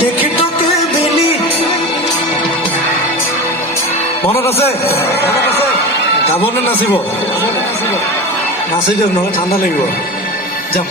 দেখি তোকে দিলি মনত আছে গাব নে নাচিব নাচি দিয়ক নহ'লে ঠাণ্ডা লাগিব যাম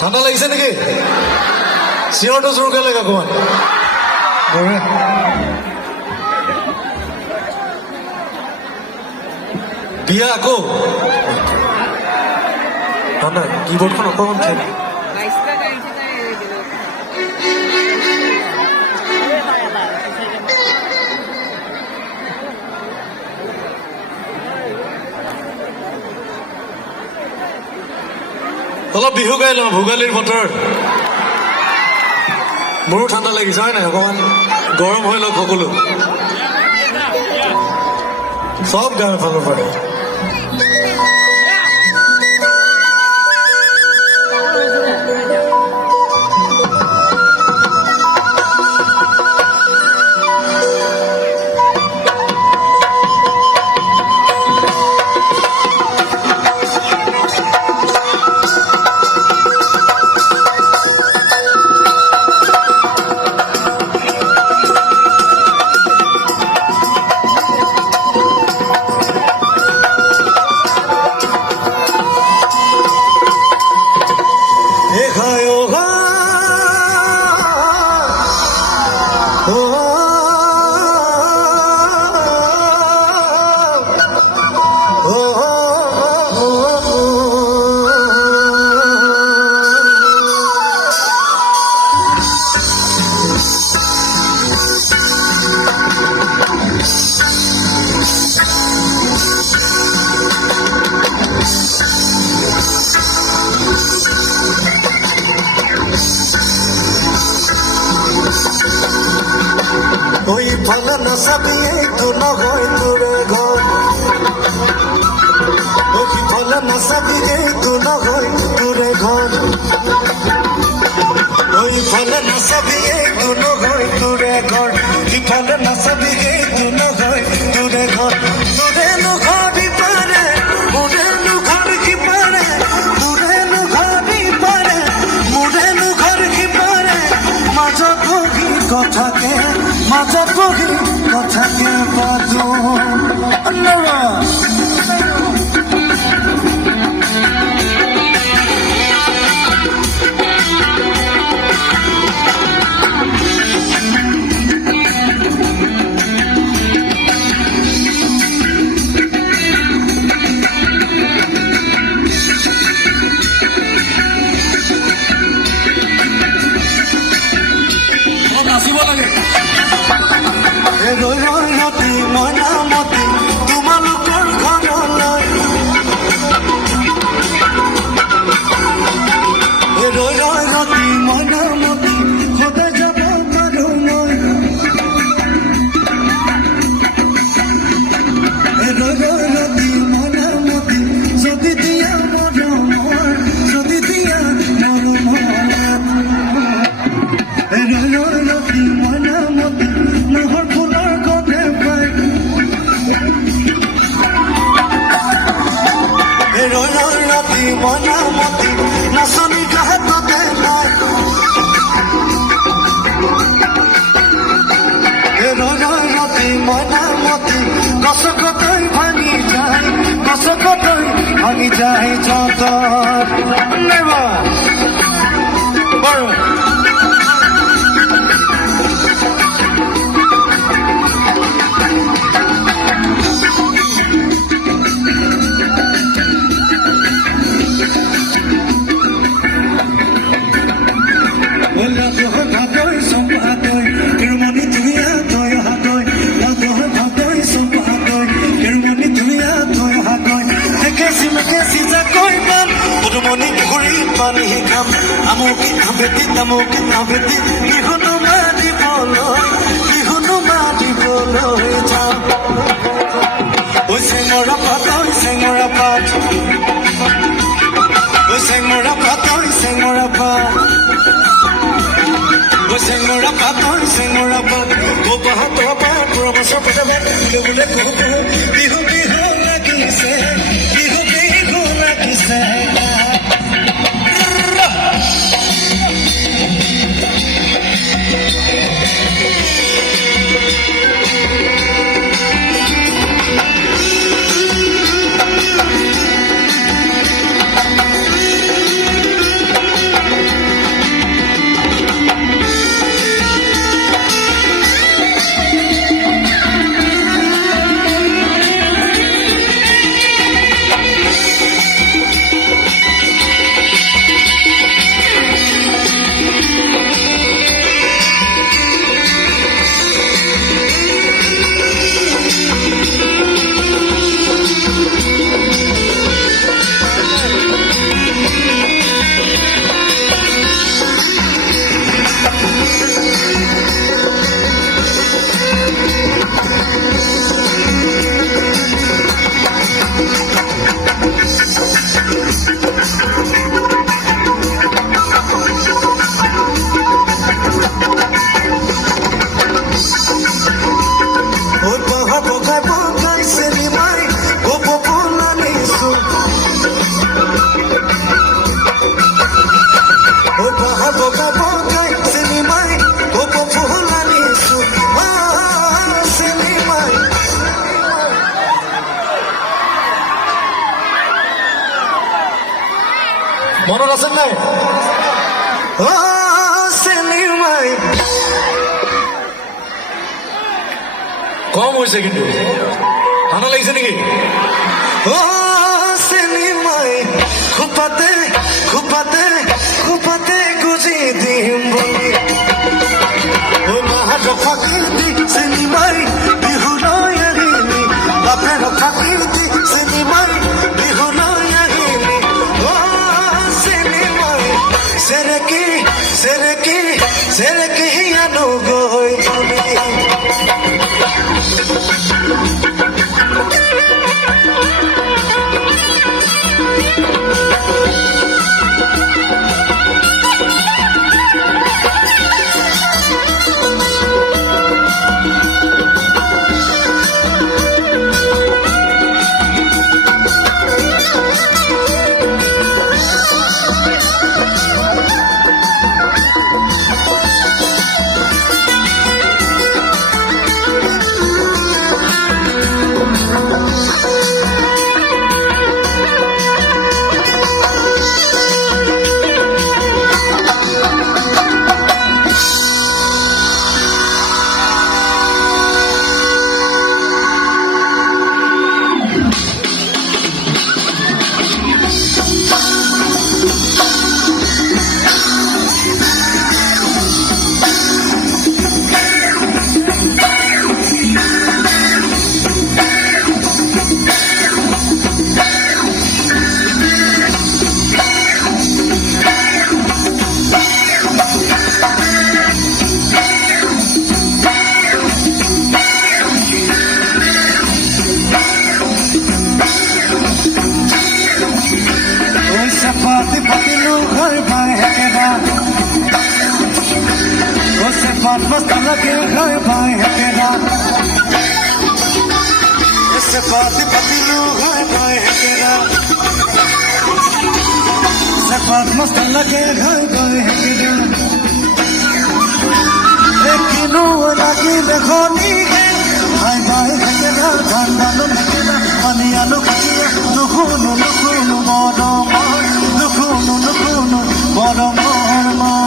ঠাণ্ডা লাগিছে নেকি চিঞৰটো জোৰকে লাগে অকণমান বিয়া আকৌ ঠাণ্ডা কীবৰ্ডখন অকণমান খেল অলপ বিহু গাই লওঁ ভোগালীৰ বতৰ মোৰো ঠাণ্ডা লাগিছে হয় নাই অকণমান গৰম হৈ লওক সকলো চব গাঁৱৰ ফালৰ পৰা ওই ফলে নাচাবি এইটো নহয় তোৰে ঘৰ ওই ফলে নাচাবি এইটো নহয় তোৰে ঘৰ ওই ফলে নাচাবি এইটো নহয় তোৰে ঘৰ ইফালে নাচাবি এইটো নহয় তোৰে ঘৰ তোৰেনো ঘৰ ইপাৰে মোৰেনো ঘৰ সিপাৰে তোৰেনো ঘৰ ইপাৰে মোৰেনো ঘৰ সিপাৰে মাজত বহি কথাকে পাতো নাচিব লাগে ৰৈ ৰৈ ৰাতি মইনামতি তোমালোকৰ ঘৰলৈ ৰৈ ৰৈ ৰাতি মইনামতি সদায় যাব পাৰো মই ৰৈ ৰৈ ৰাতি মইনামতি যদি দিয়া মৰমৰ যদি দিয়া মৰমৰ মইনামতি নহৰ ফুলৰ গধে পাই ৰাতি মইনামতি নাচনি কাষতে নাই ৰাতি মইনামতি গছকতৈ ভাঙি যায় যতৰ বাৰু আমুকি নাভেটি বিহুনো মাৰিবলৈ যাম ঐ চেঙৰা পাত চেঙৰা পাত ঐ চেঙৰা পাত চেঙৰা পাত ঐ চেঙৰা পাত চেঙৰা পাত গোপাহত পাত ৰমচ পেটাবে বোলে বিহু বিহু লাগিছে বিহু লাগিছে মনত আছে নাই চেনিমাই কম হৈছে কিন্তু ঠাণ্ডা লাগিছে নেকি চেনিমাই খোপাতে গুজি দিম বুলি মাহাত ফাঁকি দি চেনিমাই বিহুলৈ আহিলি বাপেৰ ফাঁকি দি চেনিমাই বিহুলৈ আহিলি Sereki, anugoy tuli. बाएं है तेरा इससे बात पतिलू है बाएं है तेरा से बात मस्त लगे है बाएं है तेरा किनू लगी देखो नी हाय बाएं है तेरा धान है तेरा अनियानो खचिया नुखुनु नुखुनु मोरो मोर नुखुनु नुखुनु मोरो मोर मोर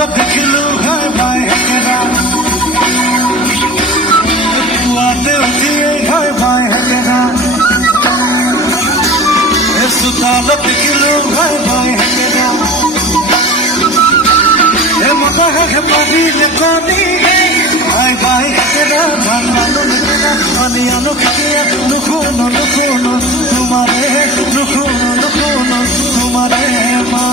Look at you, look high by Hekera. Kuate uti high by Hekera. Suta look at you, look high by Hekera. Mata hai pari le koni high by Hekera. Dhana lo Hekera, aniya lo Hekera. Nukhunu nukhunu tumhare, nukhunu nukhunu tumhare ma.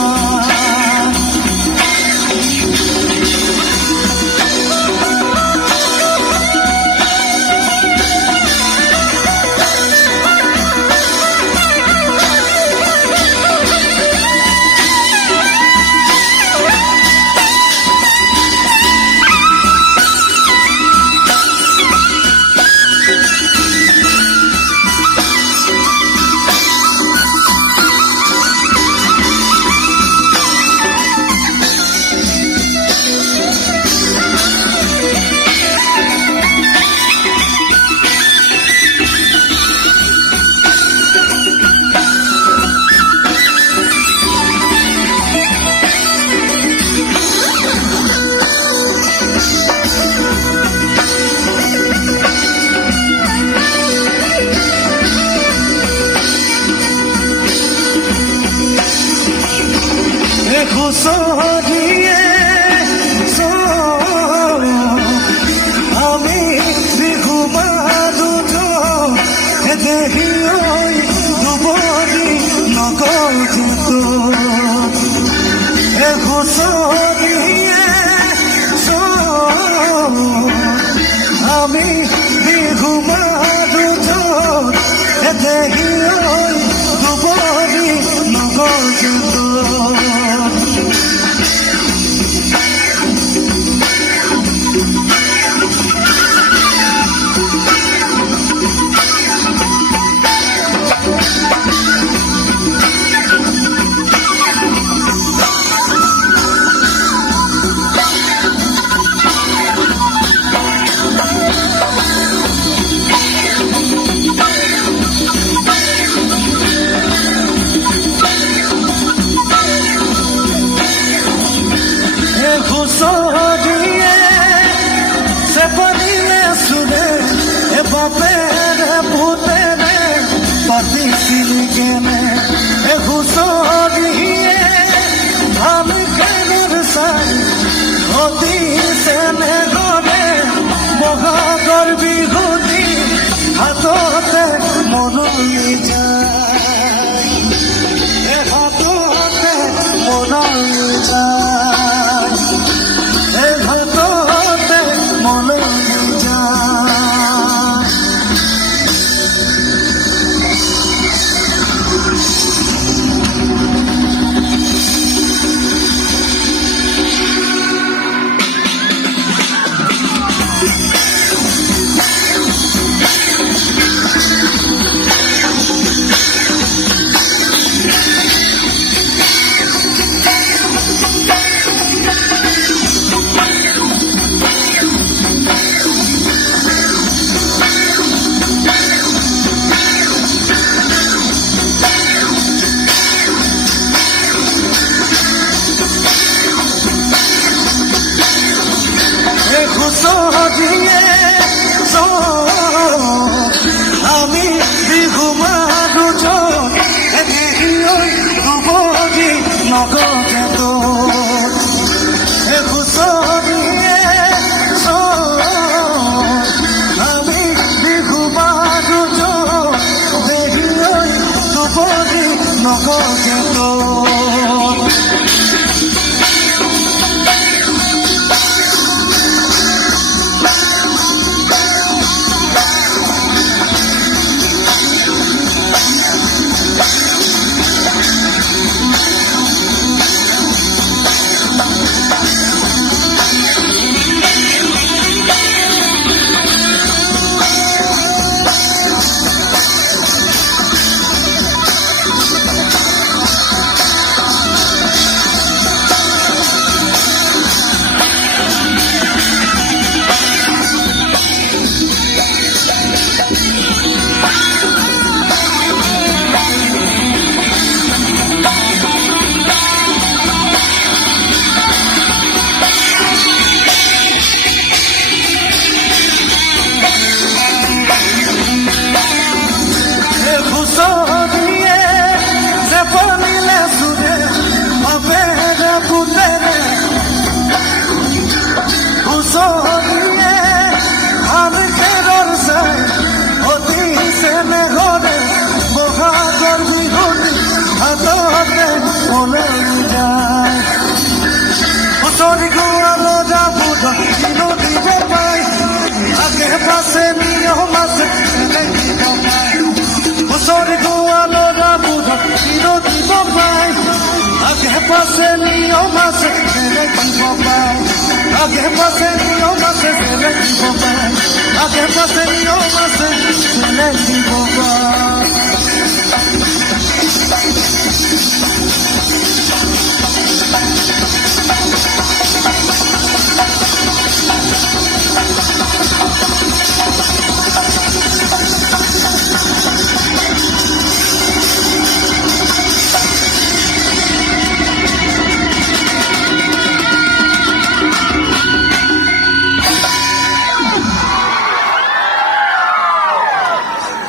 কৰি নগকে তোৰ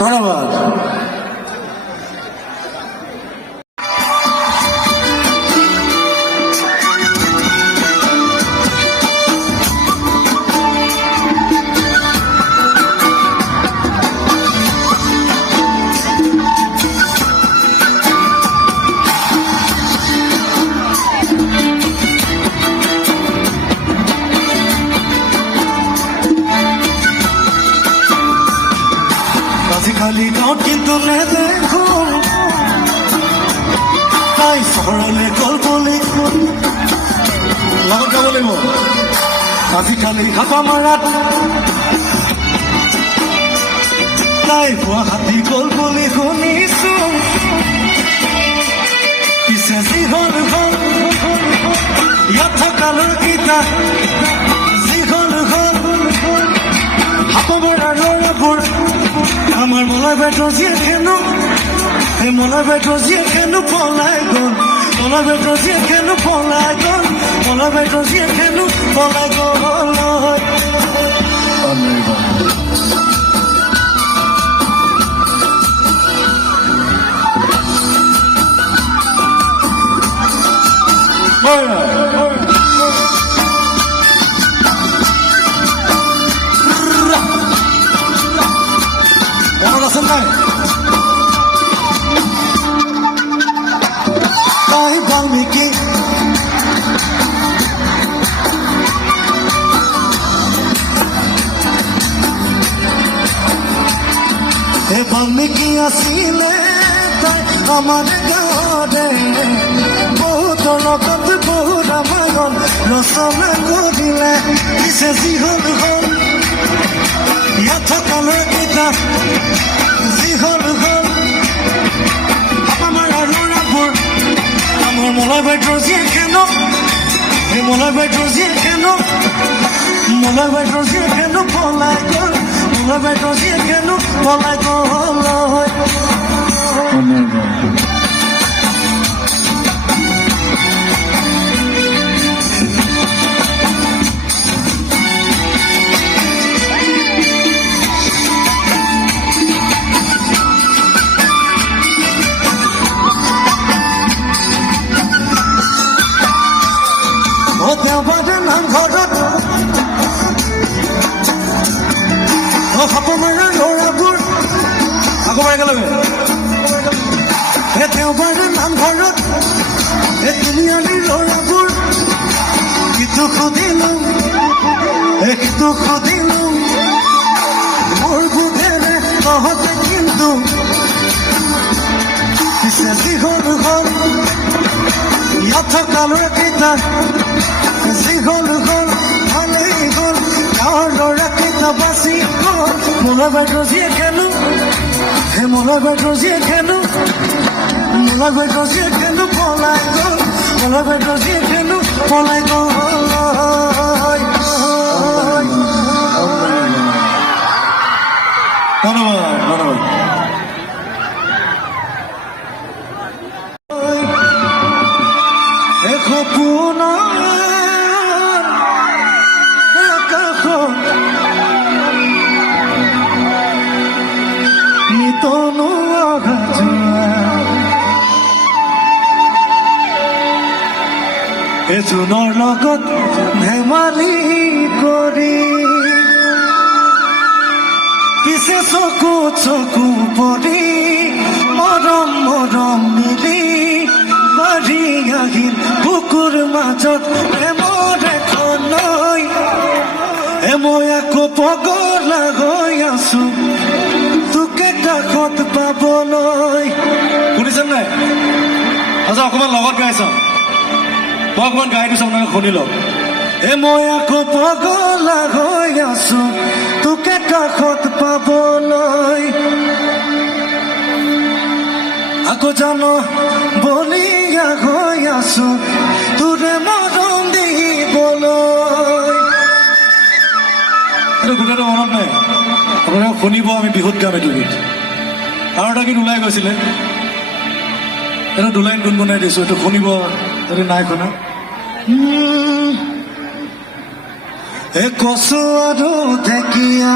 ধন্যবাদ খালি গাঁৱত কিন্তু নেদেখো তাই চহৰলে গ'ল বুলি লগত যাব লাগিব আজিকালি হাপা মাৰাত তাই গুৱাহাটী গ'ল বুলি শুনিছো পিছে যি হ'ল হ'ল ইয়াত থকা ল'ৰাকেইটা যি হ'ল হ'ল হাপা মাৰা ল'ৰাবোৰ আমার মলার বেটো যে কেন এই মলার বেটো যে কেন পলাই গল মলার বেটো যে কেন পলাই গল মলার বেটো যে কেন পলাই গল বাল্মীকি বাল্মীকি আছিলে তাই আমাৰ গাঁৱতে বহুতৰ লগত বহুত আমাৰ ৰচনা কৰিলে পিছে যি হ'ল হ'ল ইয়াত থকা ল'ৰাকেইটা যি হ'ল হ'ল আমাৰ ল'ৰাবোৰ আমার মলার বেটো যে কেন এই মলার বেটো যে কেন মলার বেটো যে কেন পলাই গল মলার বেটো যে কেন পলাই গল দেওবাৰে নামঘৰত তিনিআলি ল'ৰাবোৰ সিটো সুধিলো মোৰ বুধেৰে তহঁতে কিন্তু পিছে যিহল হ'ল ইয়াত থকা ল'ৰাকেইটা যিহল হ'ল ভালেই হ'ল গাঁৱৰ ল'ৰাকেইটা বাচি গ'ল মোলা বাইদেউ যিয়ে খেলো হে মোলা বাইদেউ যিয়ে খেলো মোলা বাইদেউ যিয়ে খেলো পলাই গ'ল মোলা বাইদেউ যিয়ে খেলো পলাই গ'ল ধন্যবাদ সপোনৰ আকাশত নিতনো অহা যোৱা এজনৰ লগত ধেমালি কৰি পিছে চকু পৰি মৰম মিলি বাঢ়ি আহিল বুকুৰ মাজত প্ৰেমৰ এখন নৈ মই আকৌ পগলা হৈ আছো তোকে কাষত পাবলৈ শুনিছেন নাই আচ্ছা অকণমান লগত গাই চাওঁ মই অকণমান গাই দিছোঁ আপোনালোকে শুনি লওক মই আকৌ পগলা হৈ আছো তোকে কাষত পাবলৈ আকৌ জানো বলিয়া হৈ আছো তোৰে মৰম দিবলৈ এইটো গোটেইটো মনত নাই আপোনালোকে শুনিব আমি বিহুত গাম এইটো গীত আৰু এটা গীত ওলাই গৈছিলে এইটো দুলাইন গুণগুণাই দিছোঁ এইটো শুনিব যদি নাই শুনা কচু আৰু ঢেকীয়া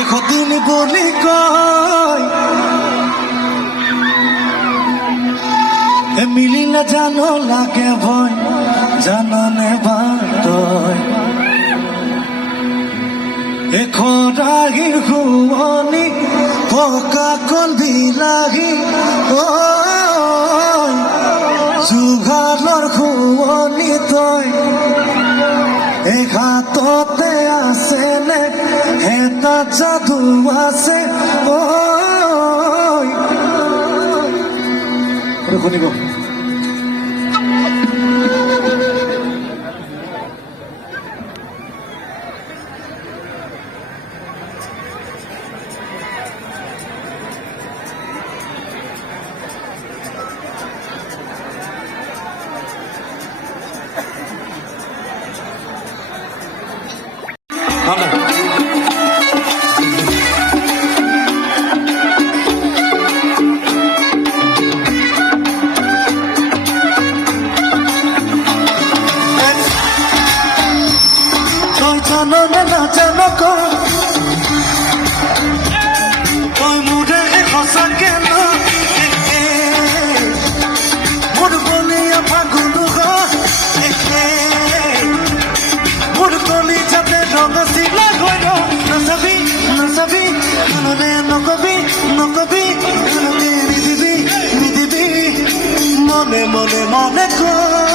এশদিন বুলি কয় মিলিলে জানো লাগে ভয় জাননে বাতয় খৰাহীৰ শুৱনি পকা কল বিলাহী জুঘালৰ শুৱনি তই ঘাটতে আছে নে এটা যাদু আছে শুনিব নাজানো তই মোৰে সঁচাকে মোৰ বলিয়া ফাগুন মোৰ কলি যাতে ৰঙ চিলা গৈ নাচাবি নকবি নিদিবি মনে কৈ